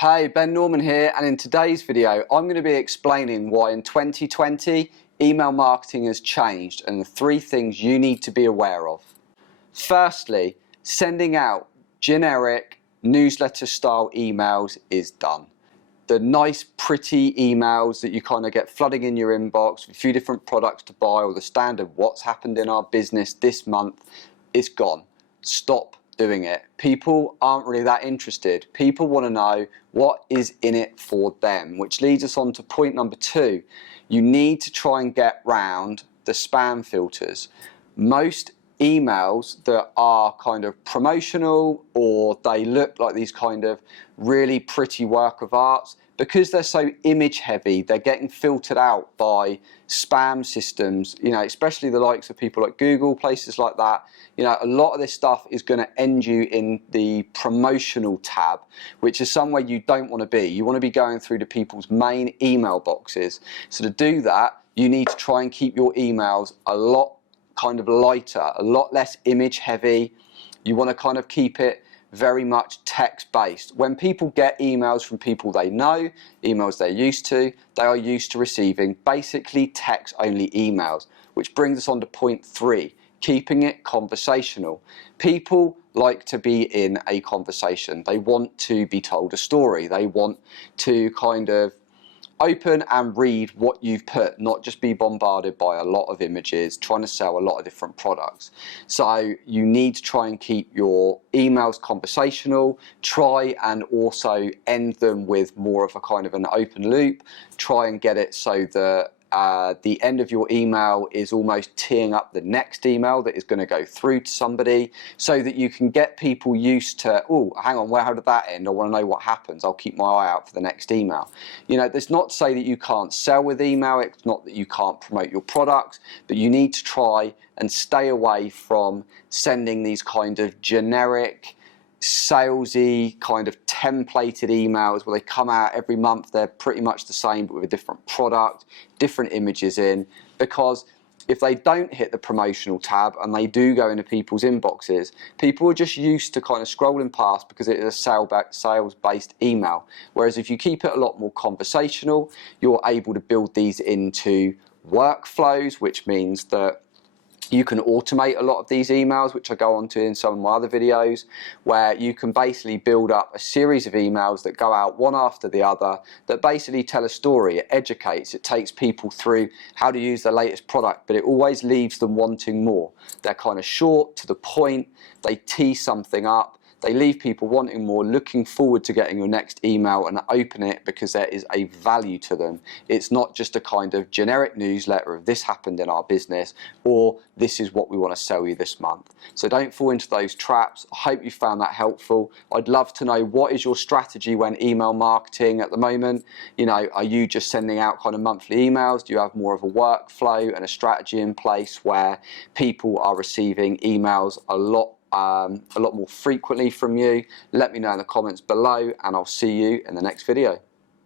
Hey, Ben Norman here, and in today's video I'm going to be explaining why in 2020 email marketing has changed and the 3 things you need to be aware of. Firstly, sending out generic newsletter style emails is done. The nice pretty emails that you kind of get flooding in your inbox with a few different products to buy or the standard what's happened in our business this month is gone. Stop doing it. People aren't really that interested. People want to know what is in it for them, which leads us on to point number 2. You need to try and get round the spam filters. Most emails that are kind of promotional or they look like these kind of really pretty work of arts, because they're so image heavy, they're getting filtered out by spam systems, especially the likes of people like Google, places like that. A lot of this stuff is going to end you in the promotional tab, which is somewhere you don't want to be. You want to be going through to people's main email boxes. So to do that, you need to try and keep your emails a lot kind of lighter, a lot less image heavy. You want to kind of keep it very much text-based. When people get emails from people they know, emails they're used to, they are used to receiving basically text-only emails, which brings us on to point 3, keeping it conversational. People like to be in a conversation. They want to be told a story. They want to kind of open and read what you've put, not just be bombarded by a lot of images trying to sell a lot of different products. So you need to try and keep your emails conversational. Try and also end them with more of a kind of an open loop. Try and get it so that the end of your email is almost teeing up the next email that is going to go through to somebody, so that you can get people how did that end? I want to know what happens. I'll keep my eye out for the next email. That's not to say that you can't sell with email. It's not that you can't promote your products, but you need to try and stay away from sending these kind of generic, salesy, kind of templated emails where they come out every month. They're pretty much the same but with a different product, different images in, because if they don't hit the promotional tab and they do go into people's inboxes, people are just used to kind of scrolling past because it is a sales-based email. Whereas if you keep it a lot more conversational, you're able to build these into workflows, which means that you can automate a lot of these emails, which I go on to in some of my other videos, where you can basically build up a series of emails that go out one after the other that basically tell a story. It educates, it takes people through how to use the latest product, but it always leaves them wanting more. They're kind of short, to the point, they tee something up. They leave people wanting more, looking forward to getting your next email and open it because there is a value to them. It's not just a kind of generic newsletter of this happened in our business or this is what we want to sell you this month. So don't fall into those traps. I hope you found that helpful. I'd love to know, what is your strategy when email marketing at the moment? Are you just sending out kind of monthly emails? Do you have more of a workflow and a strategy in place where people are receiving emails a lot more frequently from you? Let me know in the comments below, and I'll see you in the next video.